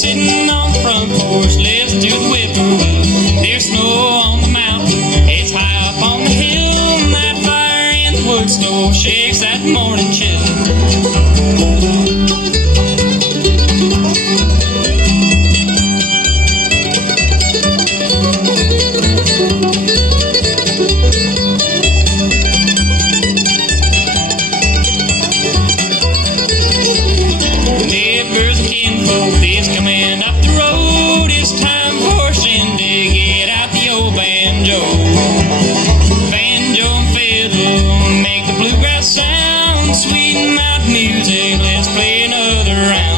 sitting on the front porch, listen to the whippoorwill. There's snow on the mountain, it's high up on the hill, and that fire in the wood stove shakes that morning chill. Bluegrass sound, sweet mountain music, let's play another round.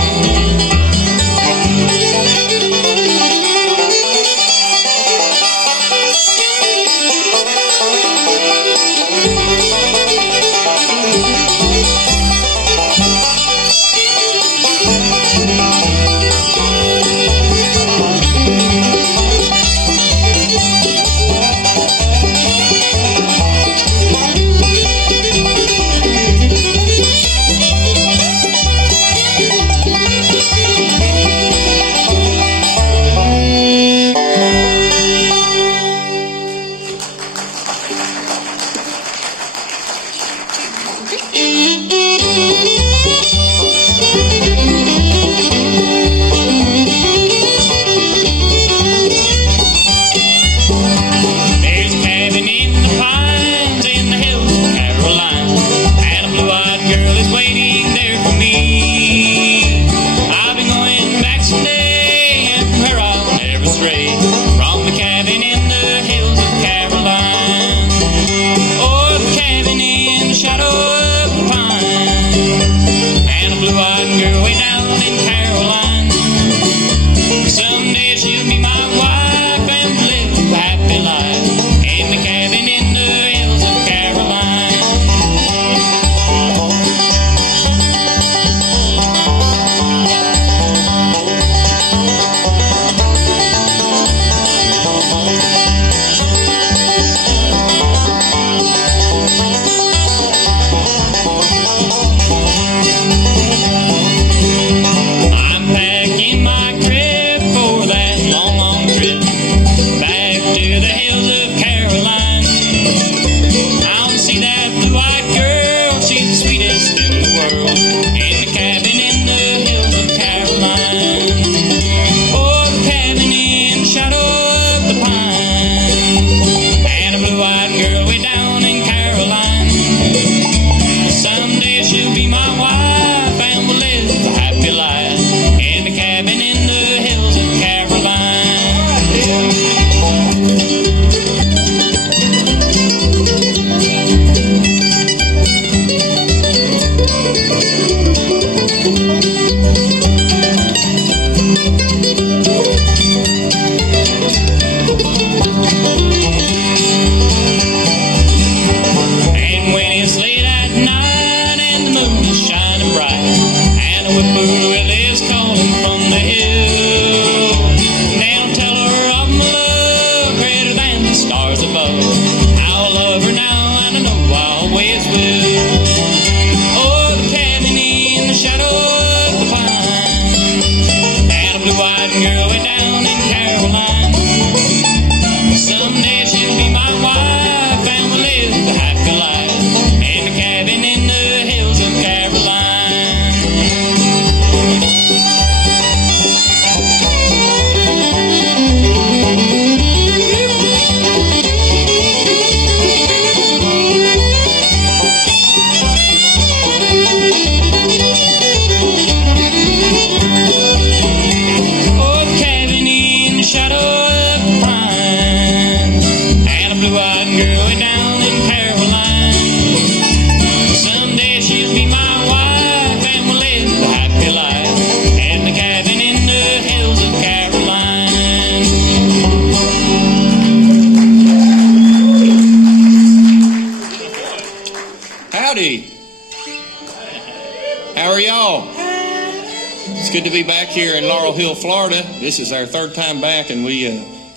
Good to be back here in Laurel Hill, Florida. This is our third time back, and we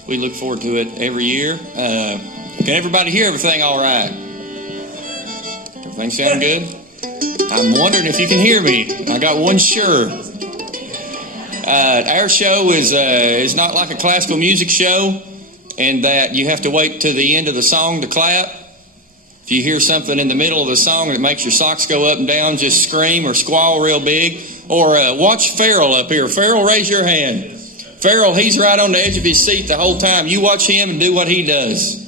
look forward to it every year. Can everybody hear everything all right? Everything sound good? I'm wondering if you can hear me. I got one sure. Our show is not like a classical music show, in that you have to wait to the end of the song to clap. If you hear something in the middle of the song that makes your socks go up and down, just scream or squall real big. Or watch Farrell up here. Farrell, raise your hand. Farrell, he's right on the edge of his seat the whole time. You watch him and do what he does.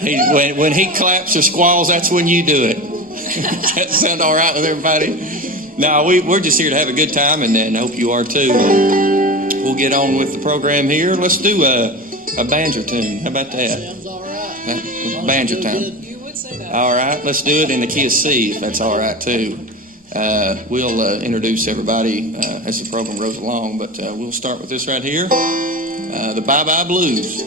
When he claps or squalls, that's when you do it. That sound all right with everybody? No, we're just here to have a good time, and I hope you are too. We'll get on with the program here. Let's do a banjo tune. How about that? Sounds all right. Banjo time. You would say that. All right, let's do it in the key of C, if that's all right too. We'll introduce everybody as the program goes along, but we'll start with this right here, the Bye Bye Blues.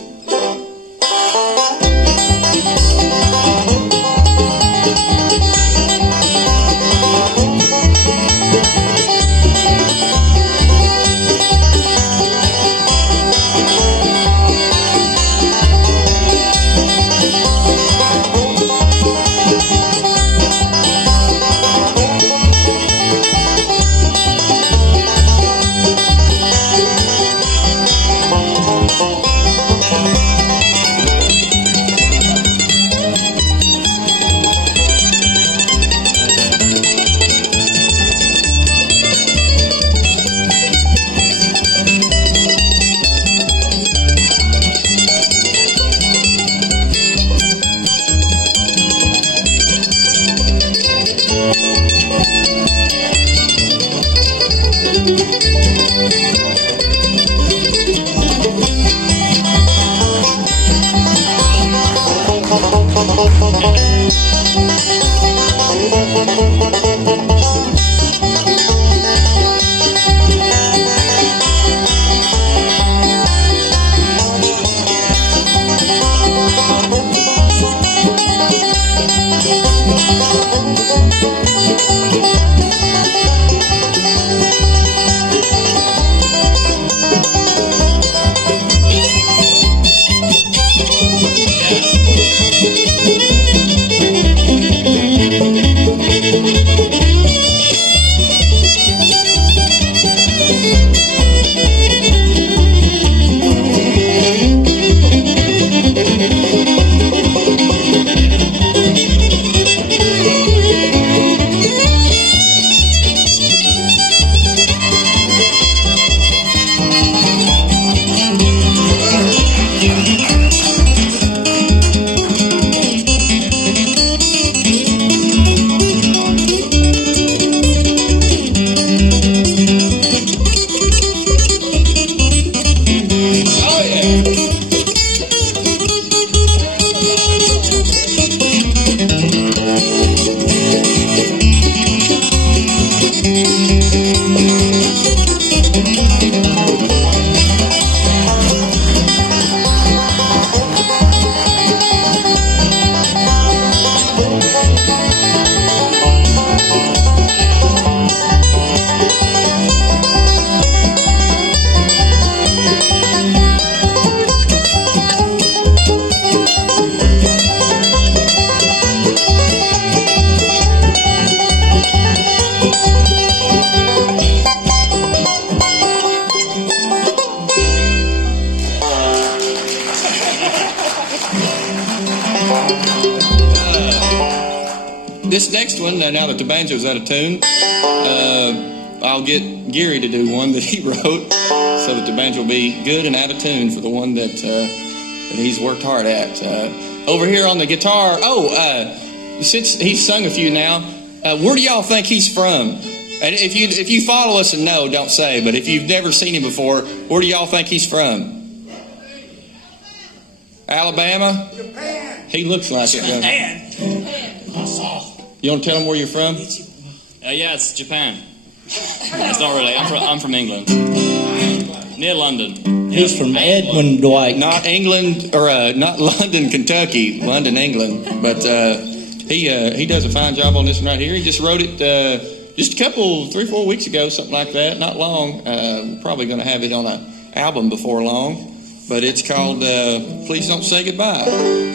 This next one, now that the banjo's out of tune, I'll get Gary to do one that he wrote so that the banjo will be good and out of tune for the one that he's worked hard at. Over here on the guitar, since he's sung a few now, where do y'all think he's from? And if you follow us and know, don't say, but if you've never seen him before, where do y'all think he's from? Alabama? Japan. He looks like it. Japan. I saw. You want to tell him where you're from? Yeah, it's Japan. It's not really. I'm from England, near London. He's from Edwin Dwight. Not England, or not London, Kentucky. London, England. But he does a fine job on this one right here. He just wrote it just a couple, 3-4 weeks ago, something like that. Not long. We're probably going to have it on an album before long. But it's called Please Don't Say Goodbye.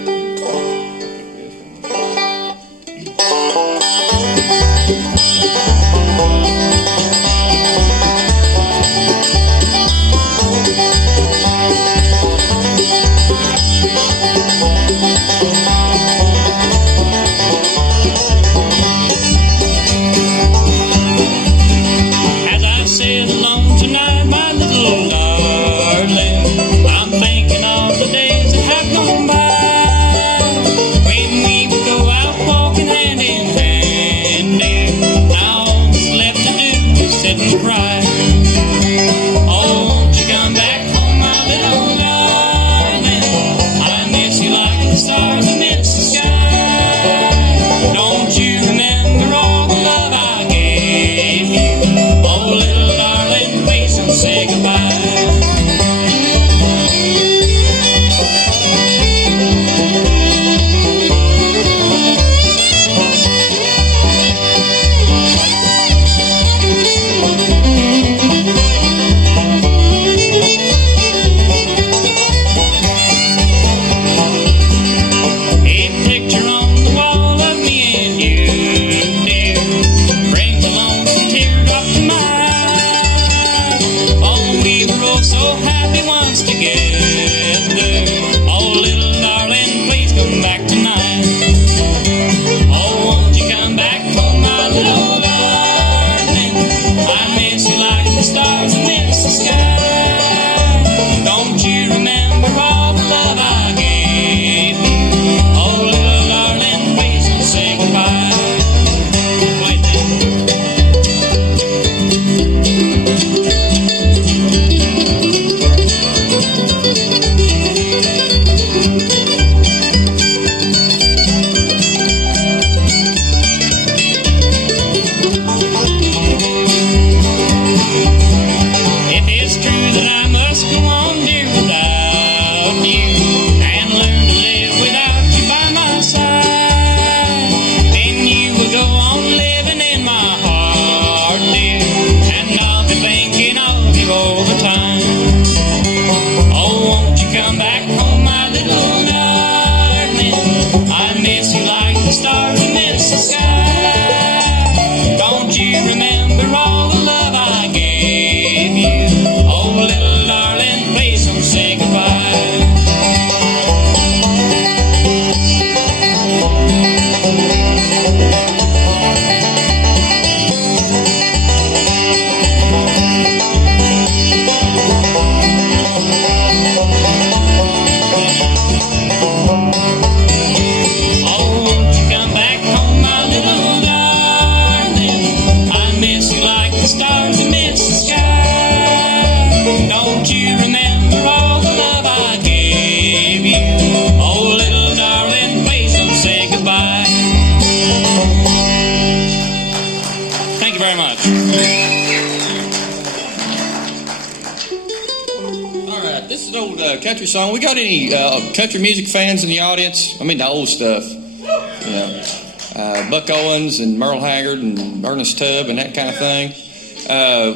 country song. We got any country music fans in the audience? I mean, the old stuff. Yeah. Buck Owens and Merle Haggard and Ernest Tubb and that kind of thing.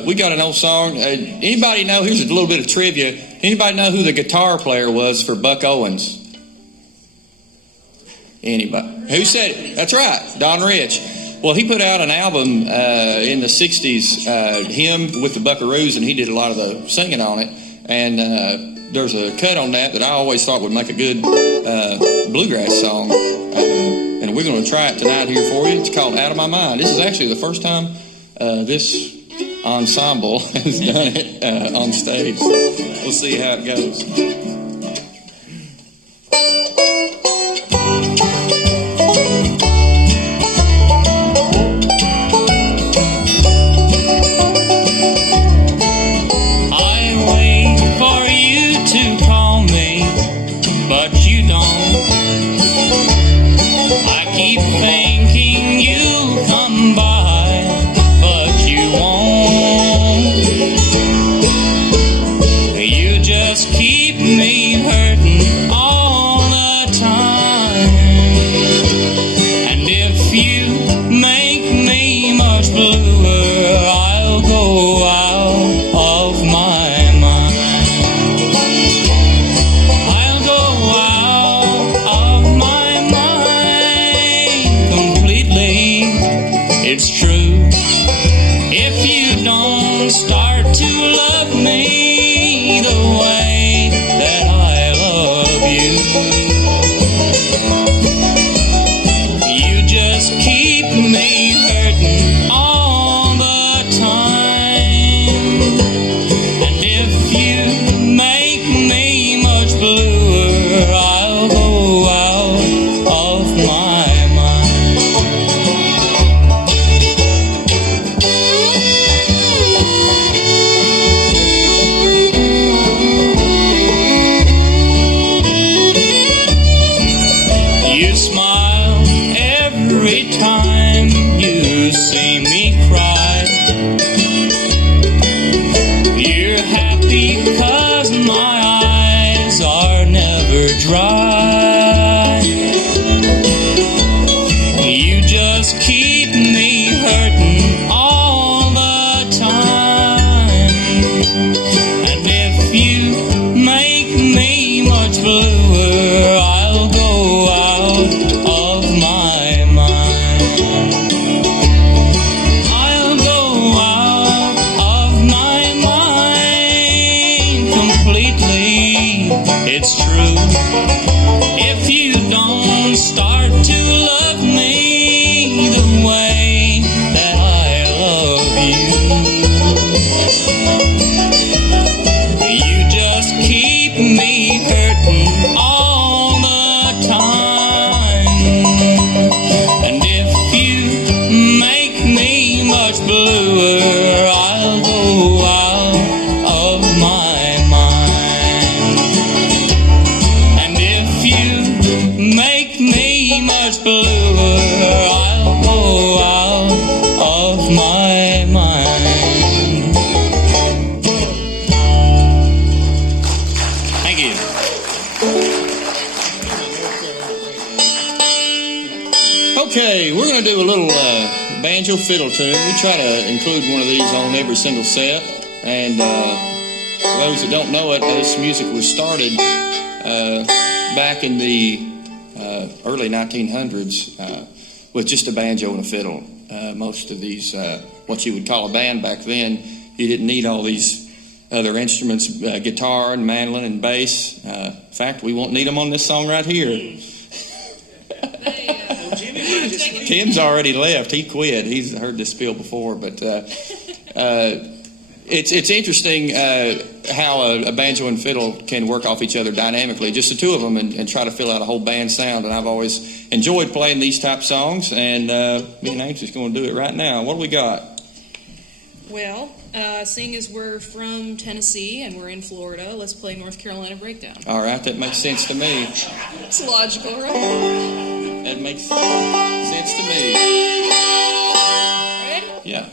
We got an old song. Anybody know? Here's a little bit of trivia. Anybody know who the guitar player was for Buck Owens? Anybody? Who said it? That's right, Don Rich. Well, he put out an album in the 60s, him with the Buckaroos, and he did a lot of the singing on it. And there's a cut on that I always thought would make a good bluegrass song. And we're going to try it tonight here for you. It's called Out of My Mind. This is actually the first time this ensemble has done it on stage. We'll see how it goes. Keep thinking you'll come by, but you won't. You just keep me hurting all the time. And if you make me much bluer, I'll go out of my mind. I'll go out of my mind completely. It's true. If you don't start to love me the way that I love you, you just keep me hurting all the time. And if you make me much bluer, I'll go out of my mind. You smile every time you see me cry. You're happy 'cause my eyes are never dry. You just keep me hurting all the time. And if you make me much bluer, I'll go out of my mind. I'll go out of my mind completely. It's true. If you don't start to love me the way that I love you, you just keep me hurting all the time. And if you make me much bluer, I'll go out of my mind. And if you make me much bluer, I'll go out of my mind. Thank you. Okay, we're going to do a little banjo fiddle tune. We try to include one of these on every single set. And for those that don't know it, this music was started back in the early 1900s with just a banjo and a fiddle. Most of these, what you would call a band back then, you didn't need all these other instruments, guitar and mandolin and bass. In fact, we won't need them on this song right here. Tim's already left. He quit. He's heard this spiel before, but it's interesting how a banjo and fiddle can work off each other dynamically, just the two of them, and try to fill out a whole band sound. And I've always enjoyed playing these type songs, and me and Ames is going to do it right now. What do we got? Well, seeing as we're from Tennessee and we're in Florida, let's play North Carolina Breakdown. All right, that makes sense to me. It's logical, right? That makes sense to me. Ready? Yeah.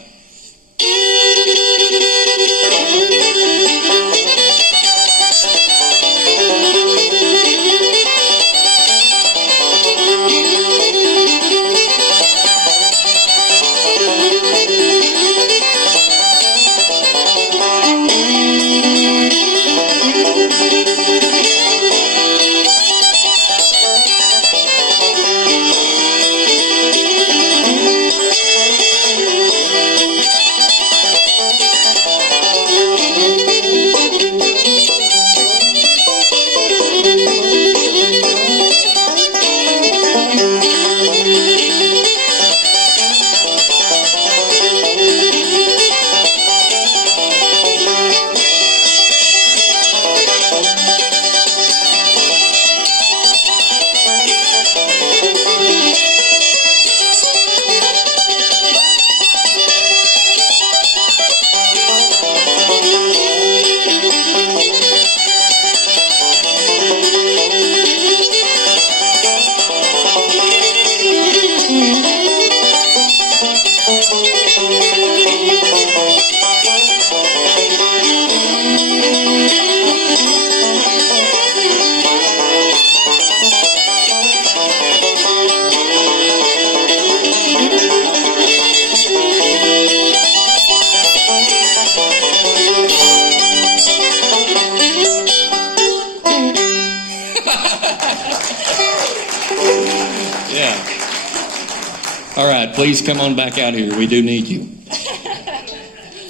All right, please come on back out here. We do need you.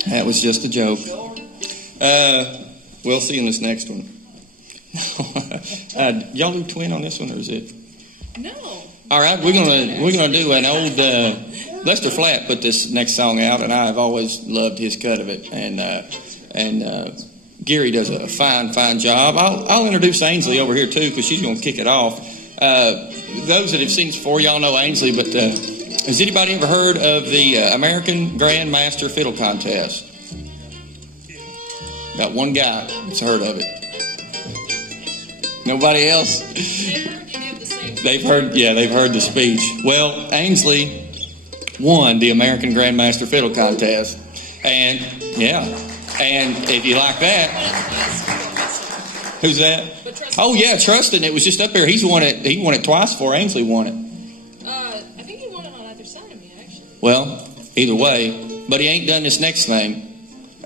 That was just a joke. We'll see in this next one. Y'all do twin on this one, or is it? No. All right, we're gonna do an old Lester Flatt put this next song out, and I've always loved his cut of it, and Gary does a fine job. I'll introduce Ainsley over here too, because she's gonna kick it off. Those that have seen this before, y'all know Ainsley, but has anybody ever heard of the American Grandmaster Fiddle Contest? Got one guy that's heard of it. Nobody else? They've heard the speech. Well, Ainsley won the American Grandmaster Fiddle Contest. And if you like that. Who's that? Oh yeah, Trustin. It was just up there. He won it twice before Ainsley won it. I think he won it on either side of me, actually. Well, either way, but he ain't done this next thing.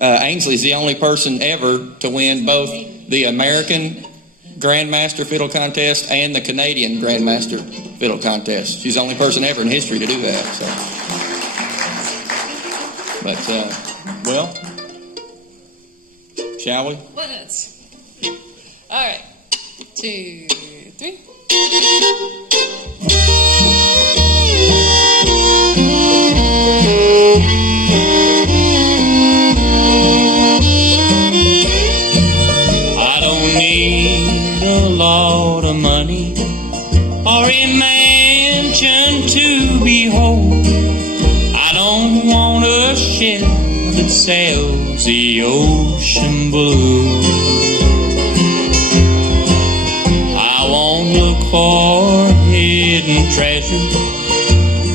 Ainsley's the only person ever to win both the American Grandmaster Fiddle Contest and the Canadian Grandmaster Fiddle Contest. She's the only person ever in history to do that. So. Well, shall we? Let's. All right. 2, 3. I don't need a lot of money or a mansion to behold. I don't want a ship that sails the ocean blue. I won't look for hidden treasure.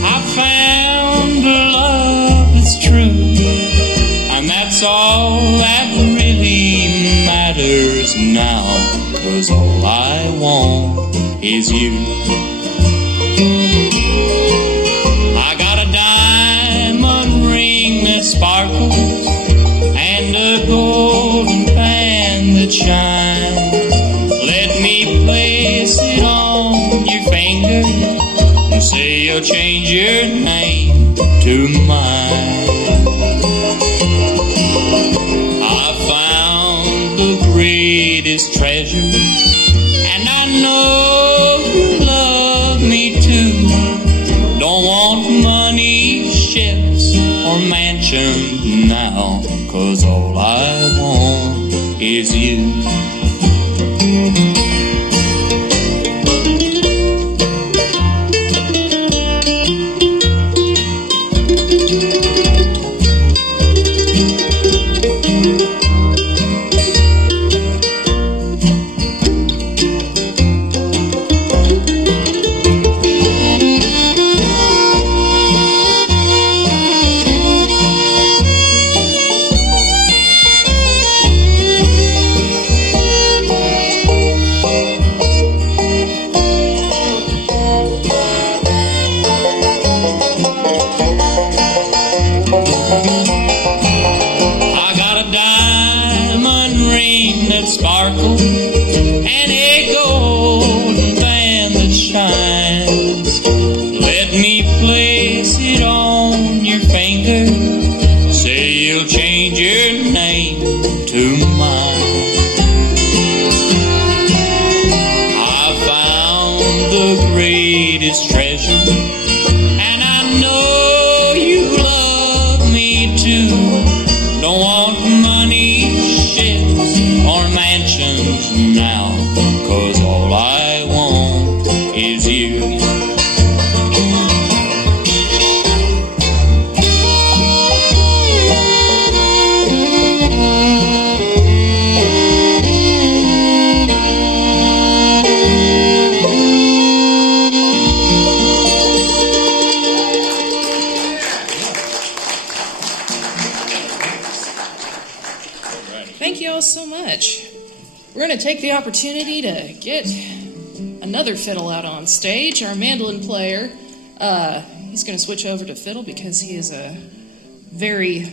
I found a love that's true, and that's all that really matters now, 'cause all I want is you. I got a diamond ring that sparkles and a golden band that shines. Let me place it on your finger and say you'll change your name to mine. I found the greatest treasure, and I know you love me too. Don't want money, ships, or mansions now, 'cause all I want is you. I got a diamond ring that sparkles and a golden band that shines. Let me place it on your finger, say you'll change your name to mine. I found the greatest treasure, and I know you love me too. Don't want money, ships, or mansions now, 'cause all I want is you. Thank you all so much. We're going to take the opportunity to get another fiddle out on stage. Our mandolin player, he's going to switch over to fiddle because he is a very,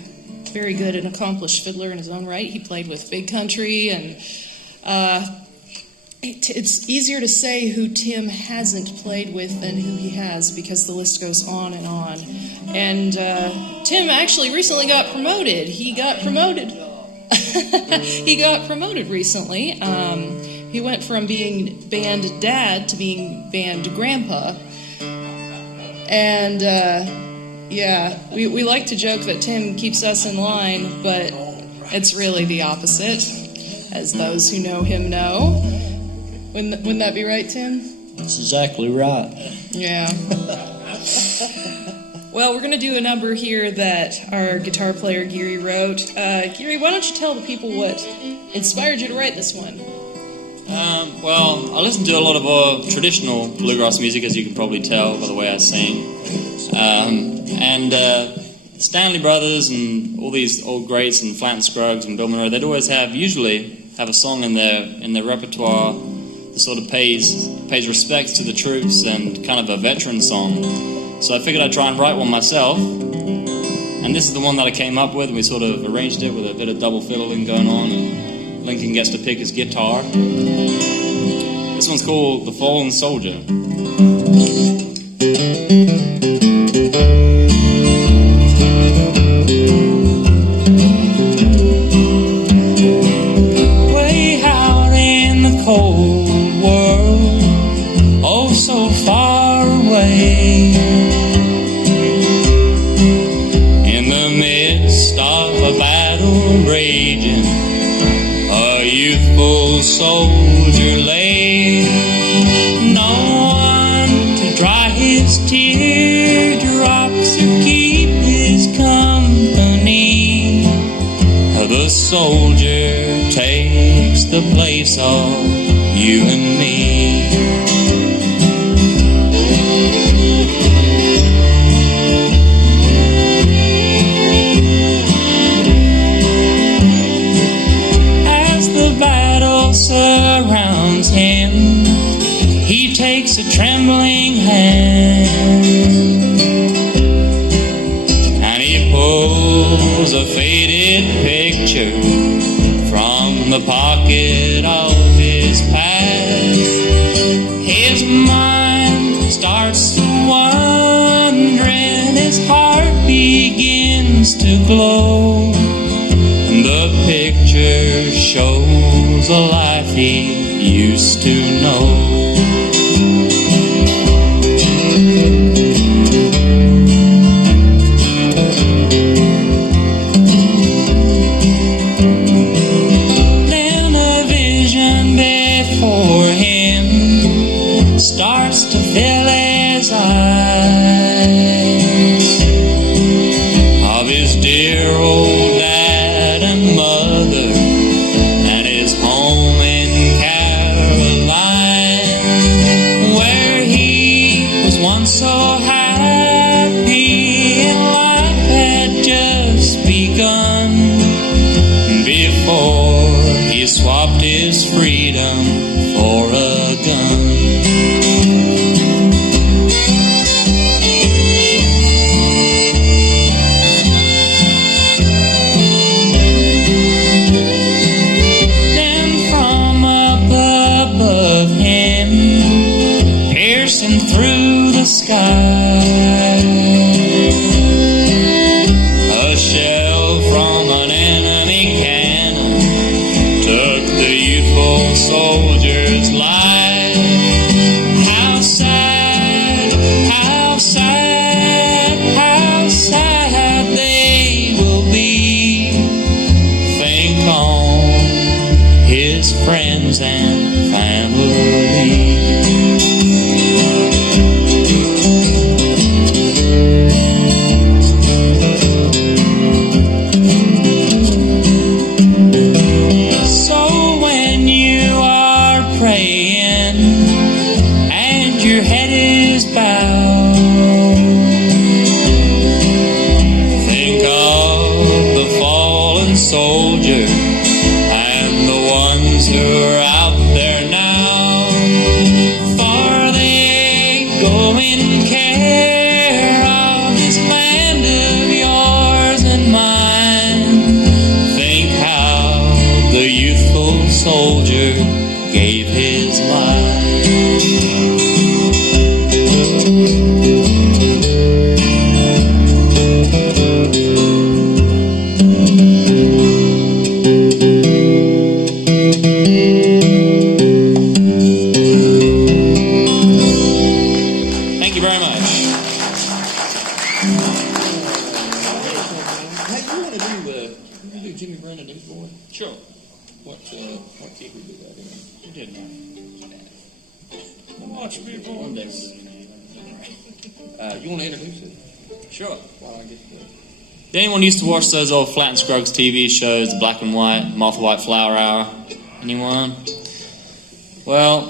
very good and accomplished fiddler in his own right. He played with Big Country and it's easier to say who Tim hasn't played with than who he has, because the list goes on and on. And Tim actually recently got promoted. He got promoted. He got promoted recently. He went from being band dad to being band grandpa. And we like to joke that Tim keeps us in line, but it's really the opposite, as those who know him know. Wouldn't that be right, Tim? That's exactly right. Yeah. Well, we're going to do a number here that our guitar player Geary wrote. Geary, why don't you tell the people what inspired you to write this one? Well, I listen to a lot of traditional bluegrass music, as you can probably tell by the way I sing. And Stanley Brothers and all these old greats and Flat and Scruggs and Bill Monroe, they'd always usually have a song in their repertoire that sort of pays respect to the troops and kind of a veteran song. So I figured I'd try and write one myself. And this is the one that I came up with, and we sort of arranged it with a bit of double fiddling going on, and Lincoln gets to pick his guitar. This one's called The Fallen Soldier. Way out in the cold world, oh so far away, in the midst of a battle raging, a youthful soldier lay. No one to dry his teardrops or keep his company. The soldier takes the place of you and me. Surrounds him, he takes a trembling hand, and he pulls a faded picture from the pocket of his past. His mind starts to wandering, his heart begins to glow, and the picture shows a life he used to know. Then a vision before him starts to fill his eyes, of his dear old dad and mother, and his home in Caroline, where he was once so happy and life had just begun, before he swapped his freedom for a gun. Through the sky, a shell from an enemy cannon took the youthful soldier's life. How sad, how sad, how sad they will be. Think on his friends and family. Soldier and the ones who are out there now, for they go in care of this land of yours and mine. Think how the youthful soldier gave his you very much. Hey, you want to do Jimmy Brown the Newsboy? Sure. What key we do that in? You did not. Watch people. One day. You want to introduce it? Sure. While I get the... Did anyone used to watch those old Flat and Scruggs TV shows, the black and white, Martha White Flower Hour? Anyone? Well,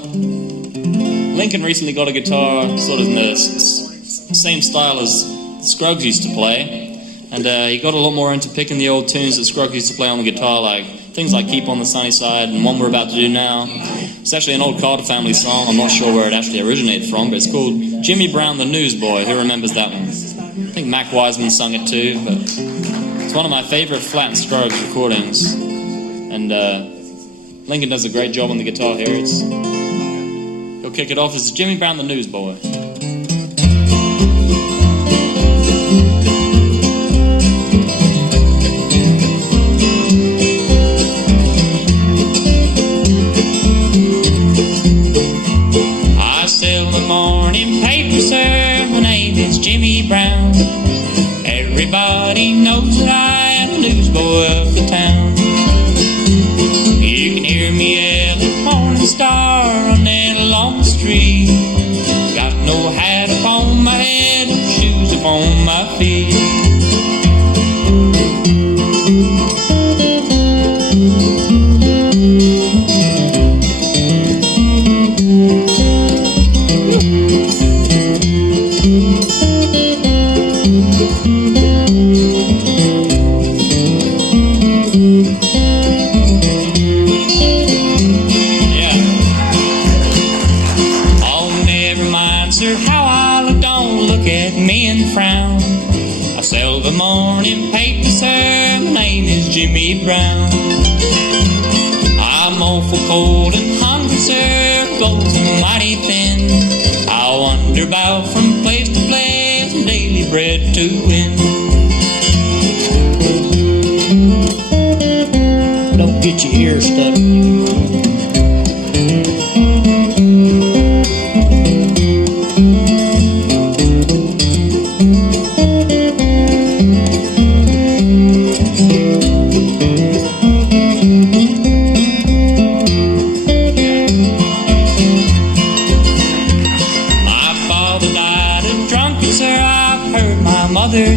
Lincoln recently got a guitar sort of in the same style as Scruggs used to play, and he got a lot more into picking the old tunes that Scruggs used to play on the guitar, like things like Keep on the Sunny Side and one we're about to do now. It's actually an old Carter family song. I'm not sure where it actually originated from, but it's called Jimmy Brown the Newsboy. Who remembers that one? I think Mac Wiseman sung it too, but it's one of my favorite Flat and Scruggs recordings. And Lincoln does a great job on the guitar here. He'll kick it off as Jimmy Brown the Newsboy. I sell the morning paper, sir. My name is Jimmy Brown. Everybody knows that I am the newsboy of the town. You can hear me yelling Morning Star running along the street. Got no hat upon my head, no shoes upon my feet. I sell the morning paper, sir. My name is Jimmy Brown. I'm awful cold and hungry, sir. Clothes are mighty thin. I wander about from place to place, and daily bread to win. Don't get your ears stuck.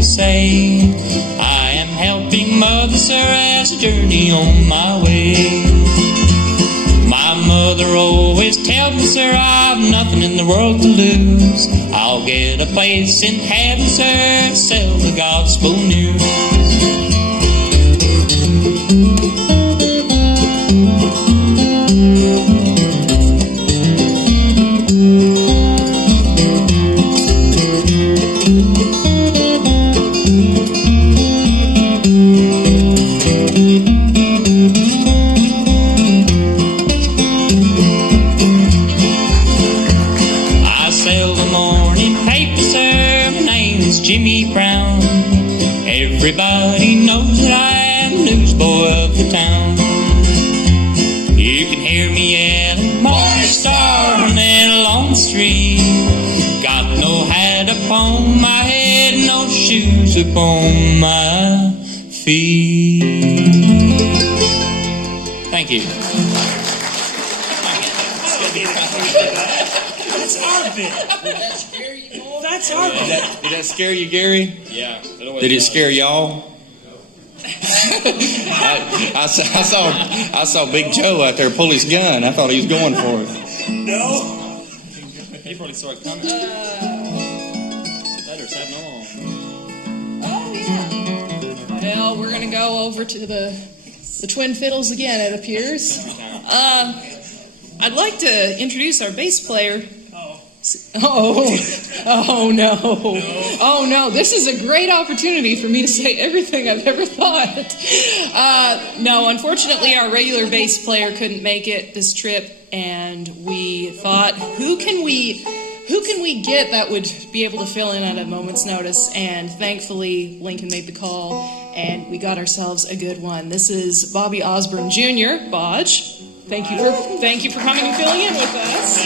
Say I am helping mother, sir, as I journey on my way. My mother always tells me, sir, I've nothing in the world to lose. I'll get a place in heaven, sir, sell the gospel news. Jimmy Brown. Everybody knows that I am the newsboy of the town. You can hear me yelling Morning Star running along the street. Got no hat upon my head, no shoes upon my feet. Thank you. That's our bit. That's our bit. Did that scare you, Gary? Yeah. Did it scare y'all? I saw Big Joe out there pull his gun. I thought he was going for it. No. He probably saw it coming. Letters have no on. Oh, yeah. Well, we're going to go over to the twin fiddles again, it appears. I'd like to introduce our bass player. Oh no. Oh no, this is a great opportunity for me to say everything I've ever thought. No, unfortunately our regular bass player couldn't make it this trip, and we thought, who can we get that would be able to fill in at a moment's notice? And thankfully Lincoln made the call, and we got ourselves a good one. This is Bobby Osborne Jr. Bodge. Thank you for coming and filling in with us.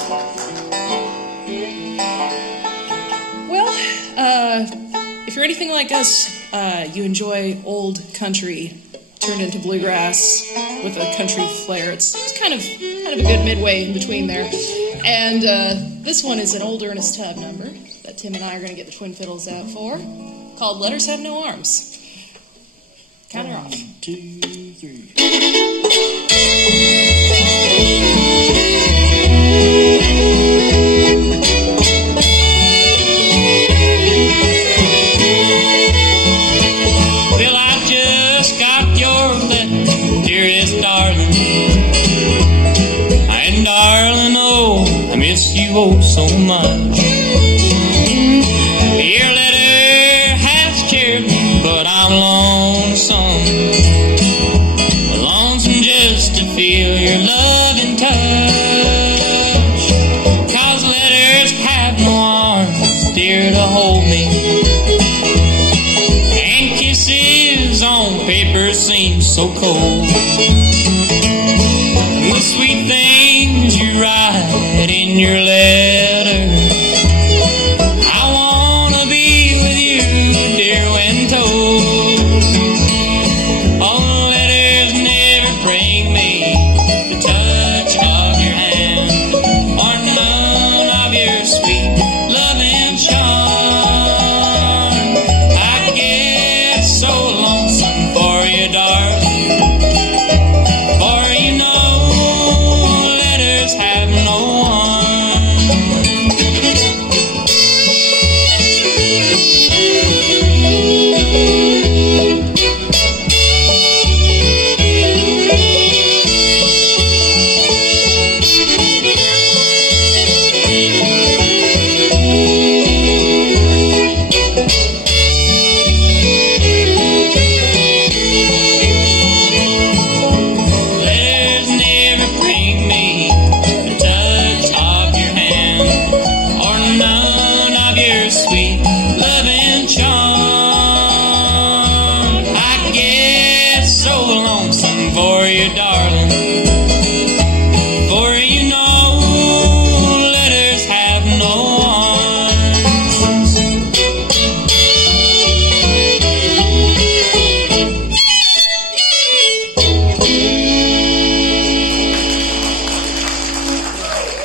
Thank you. you're anything like us, you enjoy old country turned into bluegrass with a country flair. It's kind of a good midway in between there. And this one is an old Ernest Tubb number that Tim and I are going to get the twin fiddles out for, called Letters Have No Arms. Count her off. 1, 2, 3. Well, I just got your letter, dearest darling. And darling, oh, I miss you oh so much. Your letter has cheered me, but I'm lonesome. Lonesome just to feel your loving touch. 'Cause letters have no arms, dear, to hold me. And kisses on paper seem so cold. The sweet things you write in your letter, I wanna be with you, dear, when told. Oh, letters never bring me the touch of your hand, or none of your sweet loving charm. I get so lonesome for you, darling, for you know letters have no arms. Letters never bring me the touch of your hand, or none of your sweet loving charm. I get so lonesome for you, darling, for you know letters have no arms.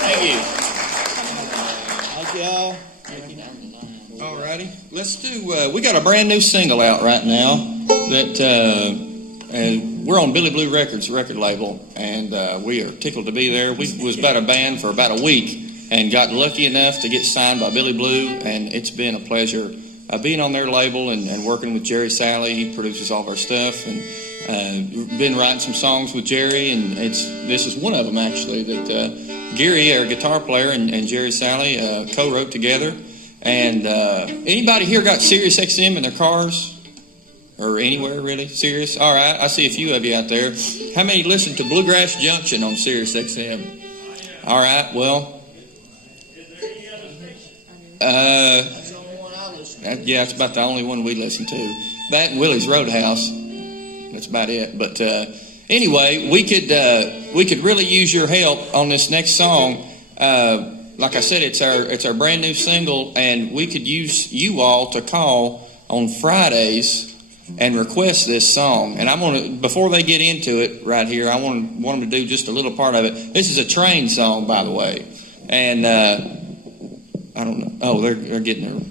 Thank you. Thank y'all. Alrighty, let's do. We got a brand new single out right now that we're on Billy Blue Records record label, and we are tickled to be there. We was about a band for about a week and got lucky enough to get signed by Billy Blue, and it's been a pleasure being on their label and working with Jerry Salley. He produces all of our stuff, and we've been writing some songs with Jerry, and this is one of them actually that Gary, our guitar player, and Jerry Salley co-wrote together. And anybody here got Sirius XM in their cars? Or anywhere, really? Sirius? All right, I see a few of you out there. How many listen to Bluegrass Junction on Sirius XM? All right, well... yeah, it's about the only one we listen to. That and Willie's Roadhouse. That's about it. But anyway, we could really use your help on this next song. Like I said, it's our brand new single, and we could use you all to call on Fridays and request this song. And I'm gonna, before they get into it right here, I want them to do just a little part of it. This is a train song, by the way, and I don't know. Oh, they're getting her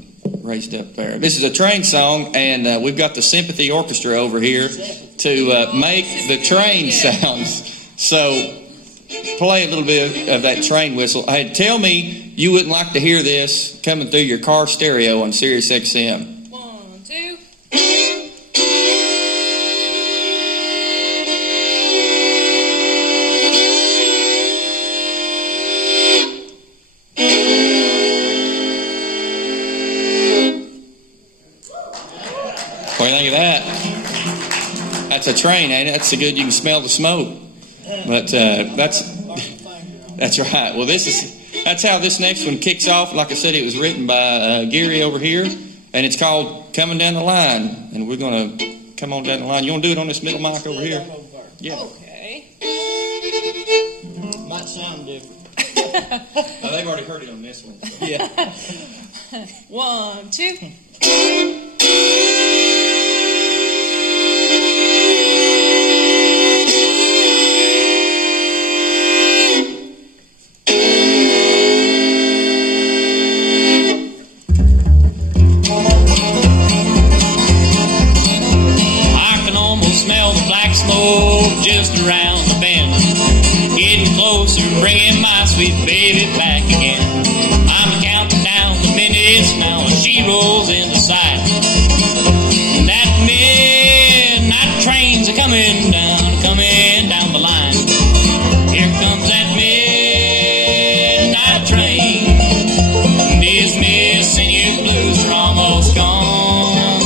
raised up there. This is a train song, and we've got the Sympathy Orchestra over here to make the train sounds. So play a little bit of that train whistle. Hey, tell me you wouldn't like to hear this coming through your car stereo on Sirius XM. 1, 2. What do you think of that? That's a train, ain't it? That's so good you can smell the smoke. But that's right. Well, that's how this next one kicks off. Like I said, it was written by Gary over here, and it's called "Coming Down the Line." And we're gonna come on down the line. You want to do it on this middle mic over here? Yeah. Okay. Might sound different. They've already heard it on this one. So. Yeah. 1, 2. baby back again. I'm counting down the minutes now as she rolls into sight. That midnight train's coming down the line. Here comes that midnight train. Dismiss and you blues are almost gone.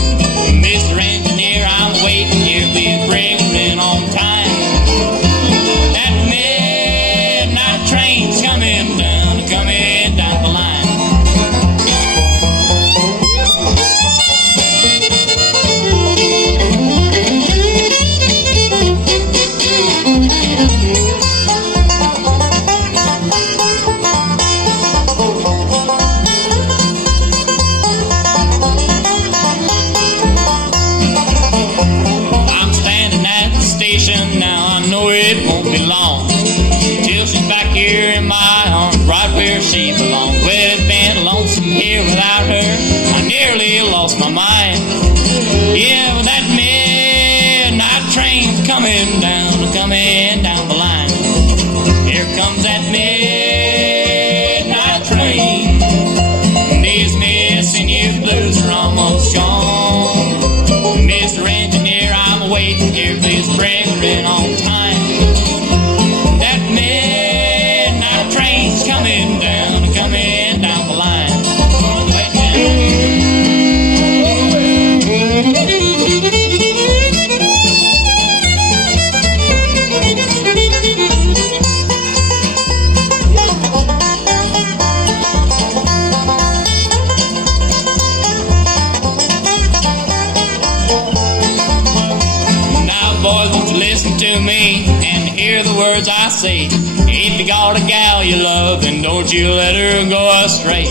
Mr. Engineer, I'm waiting here, please bring her in on time. That midnight train's coming down the line. I'm standing at the station now, I know it won't be long till she's back here in my arms, right where she belongs. Well, it's been lonesome here without her, I nearly lost my mind. Yeah, well, that midnight train's coming down the line. Here comes that midnight train. Dismiss and you blues are almost gone. Mr. Engineer, I'm waiting here, please bring her in on time. That midnight train's coming down the line. Wait Now, boys, won't you listen to me and hear the words I say? If you got a gal you love, then don't you let her go astray.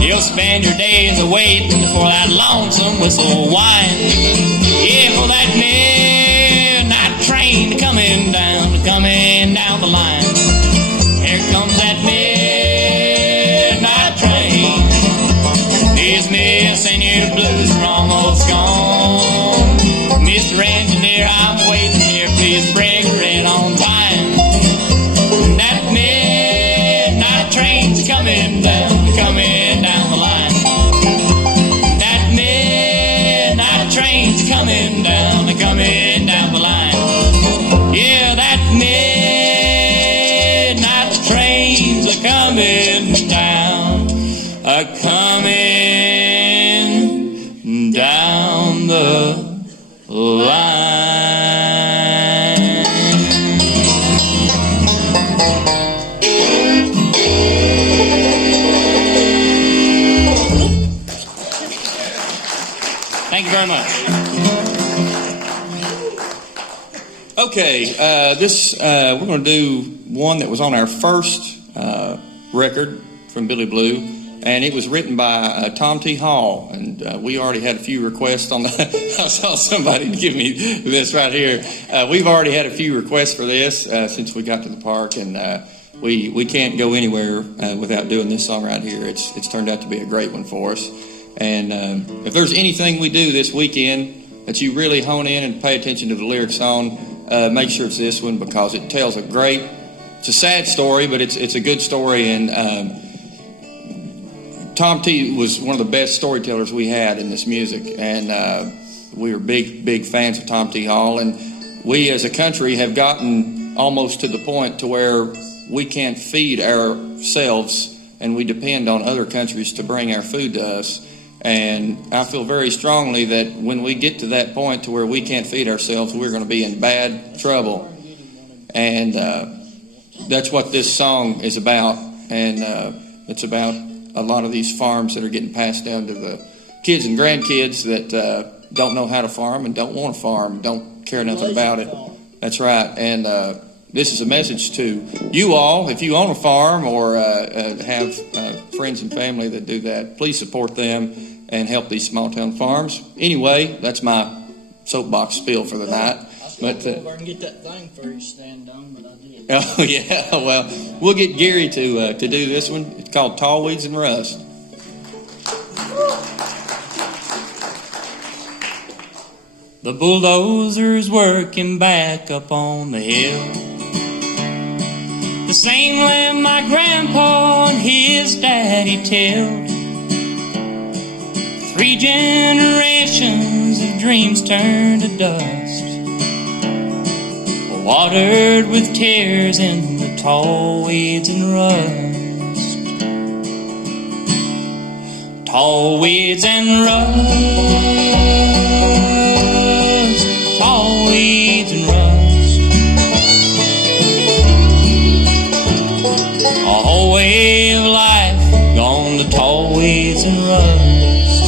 You'll spend your days waiting for that lonesome whistle whine. Yeah, for that midnight train coming down the line. Here comes that midnight train. Dismiss and your blues are almost gone. Mr. Engineer, I'm waiting here, please bring her in on time. That midnight train's coming down the line. That midnight train's coming down the line. Yeah, that midnight train's coming down the line. Thank you very much. Okay, we're going to do one that was on our first record from Billy Blue, and it was written by Tom T. Hall, and we already had a few requests on the. I saw somebody give me this right here. We've already had a few requests for this since we got to the park, and we can't go anywhere without doing this song right here. It's turned out to be a great one for us. And if there's anything we do this weekend that you really hone in and pay attention to the lyrics on, make sure it's this one, because it tells it's a sad story, but it's a good story. And Tom T was one of the best storytellers we had in this music, and we were big fans of Tom T. Hall. And we as a country have gotten almost to the point to where we can't feed ourselves, and we depend on other countries to bring our food to us. And I feel very strongly that when we get to that point to where we can't feed ourselves, we're going to be in bad trouble. And that's what this song is about. And it's about a lot of these farms that are getting passed down to the kids and grandkids that don't know how to farm and don't want to farm, don't care nothing about it. That's right. And this is a message to you all. If you own a farm or have friends and family that do that, please support them and help these small town farms. Anyway, that's my soapbox spiel for the night. But over and get that thing for you to stand on, but I did. Oh yeah, well, we'll get Gary to do this one. It's called Tall Weeds and Rust. The bulldozer's working back up on the hill. The same way my grandpa and his daddy tilled. 3 generations of dreams turned to dust, watered with tears in the tall weeds and rust. Tall weeds and rust, tall weeds and rust. A whole way of life gone to tall weeds and rust.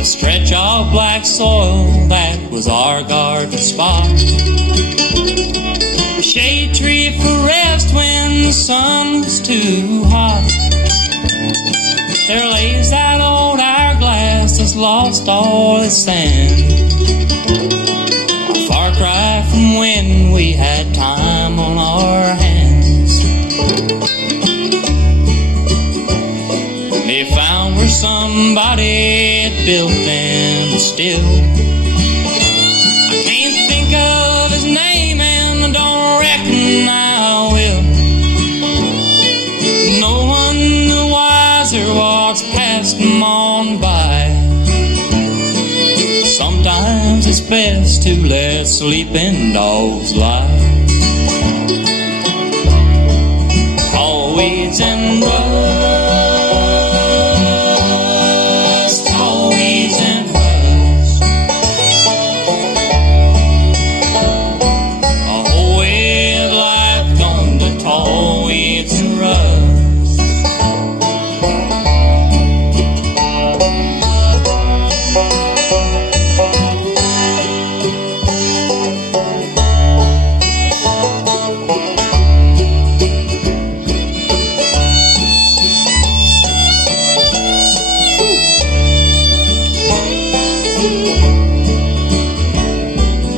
A stretch of black soil, that was our garden spot. A shade tree for rest when the sun was too hot. There lays that old hourglass that's lost all its sand. A far cry from when we had time on our hands. They found where somebody had built them still. I can't think of his name and I don't reckon I will. No one the wiser walks past them on by. Sometimes it's best to let sleeping dogs lie. Tall weeds and rust, tall weeds and rust. A whole way of life gone to tall weeds and rust.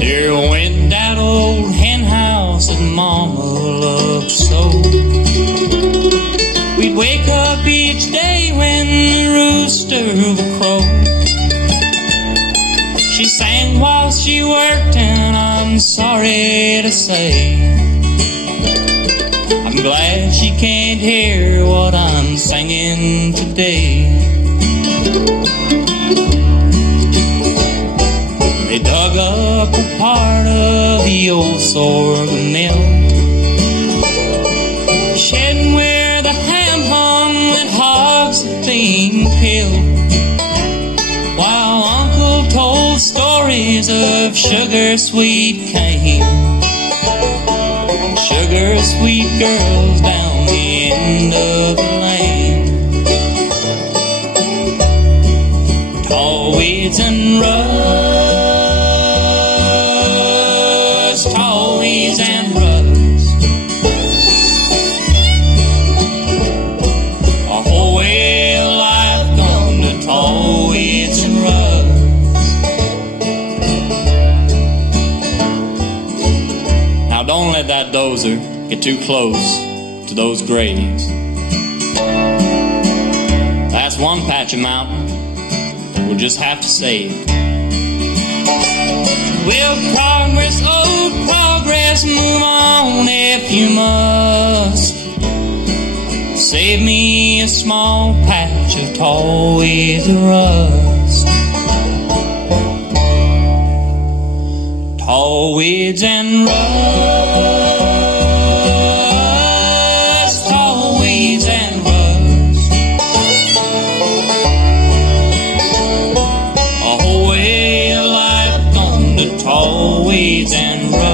There went that old hen house that Mama loved so. We'd wake up each day when the rooster would crow. She sang while she worked, and I'm sorry to say, I'm glad she can't hear what I'm singing today. They dug up a part of the old sorghum mill, shedding where the ham hung when hogs had been killed, while Uncle told stories of sugar-sweet cane, sugar-sweet girls down the end of the lane. Tall weeds and rust, tall weeds and rust. A whole way of life gone to tall weeds and rust. Now don't let that dozer get too close to those graves. That's one patch of mountain we'll just have to save. Will progress, oh progress, move on if you must. Save me a small patch of tall weeds and rust. Tall weeds and rust, tall weeds and rust. A whole way of life gone to tall weeds and rust.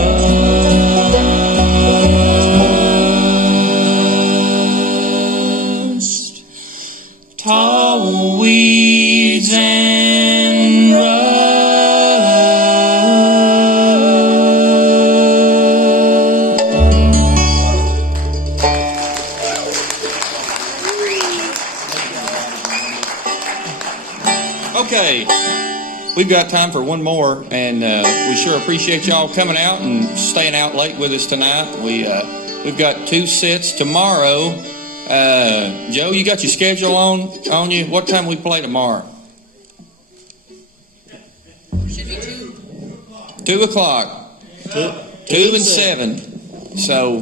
Tall weeds and rust. Okay, we've got time for one more, and we sure appreciate y'all coming out and staying out late with us tonight. We've got 2 sets tomorrow. Joe, you got your schedule on you? What time we play tomorrow? Should be 2. 2 o'clock. 2 and 7. So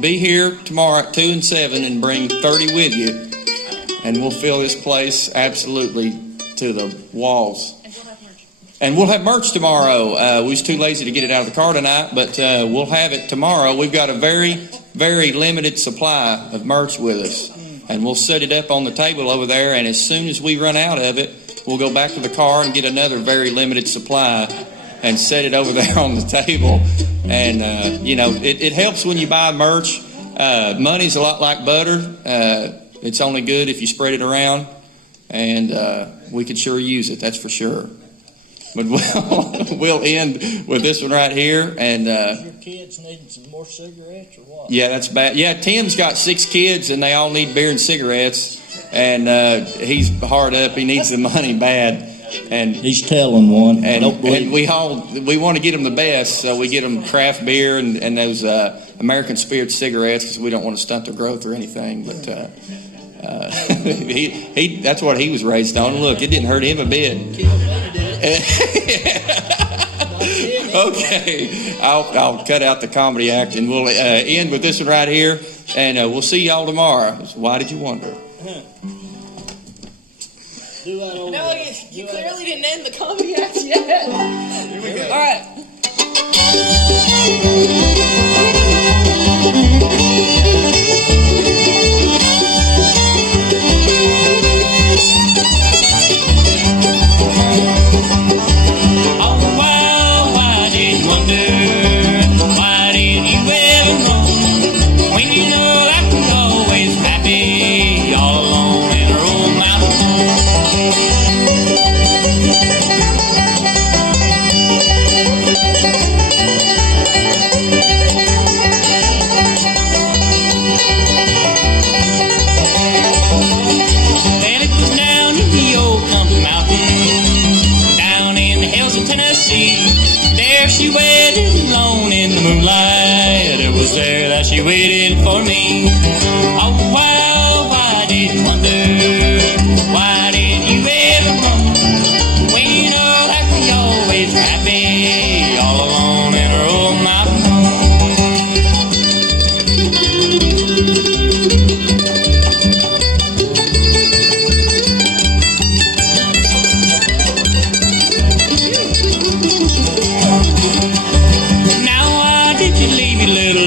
be here tomorrow at 2 and 7 and bring 30 with you. And we'll fill this place absolutely to the walls. And we'll have merch tomorrow. We was too lazy to get it out of the car tonight, but we'll have it tomorrow. We've got a very, very limited supply of merch with us. And we'll set it up on the table over there, and as soon as we run out of it, we'll go back to the car and get another very limited supply and set it over there on the table. And, it helps when you buy merch. Money's a lot like butter. It's only good if you spread it around, and we could sure use it, that's for sure. But we'll end with this one right here. And your kids need some more cigarettes or what? Yeah, that's bad. Yeah, Tim's got 6 kids, and they all need beer and cigarettes. And he's hard up. He needs the money bad. And he's telling one. And we want to get them the best, so we get them craft beer and those American Spirit cigarettes because we don't want to stunt their growth or anything. But that's what he was raised on. Look, it didn't hurt him a bit. Okay, I'll cut out the comedy act, and we'll end with this one right here, and we'll see y'all tomorrow. Why did you wonder? No, you clearly didn't end the comedy act yet. Here we go. All right. She waited alone in the moonlight. It was there that she waited for me. Oh, why did you wonder? Why did you ever run? When you know that we always were happy, all alone in our old mountain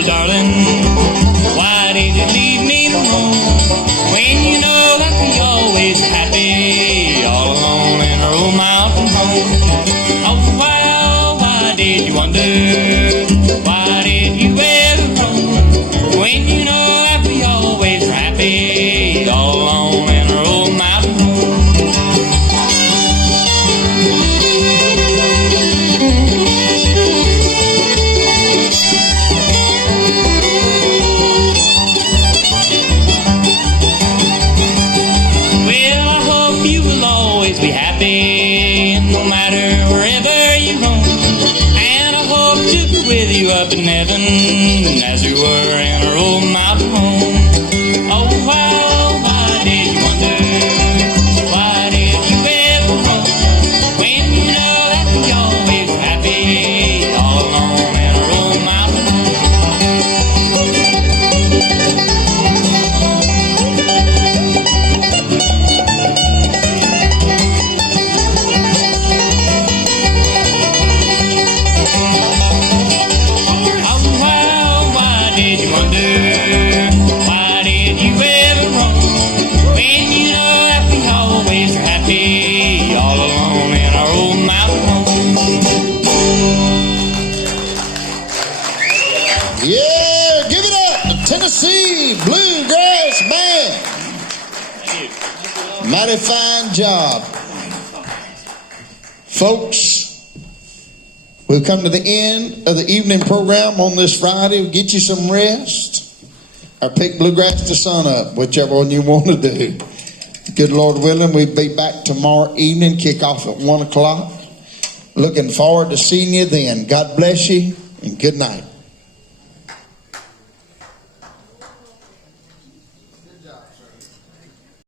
darling, why did you leave me alone? When you know that we always were happy, all alone in our old mountain home. Oh, why did you wonder? Why did you ever run? When you know that we always were happy, all alone in our old mountain home. Be happy no matter wherever you roam, and I hope to be with you up in heaven as we were in our old mountain home. Oh, why did you wonder? Why did you ever run? When you know that we always were happy, all alone in our old mountain Yeah, give it up, the Tennessee Bluegrass Band. Mighty fine job. Folks, we've come to the end of the evening program on this Friday. We'll get you some rest or pick Bluegrass to sun up, whichever one you want to do. Good Lord willing, we'll be back tomorrow evening, kick off at 1 o'clock. Looking forward to seeing you then. God bless you and good night.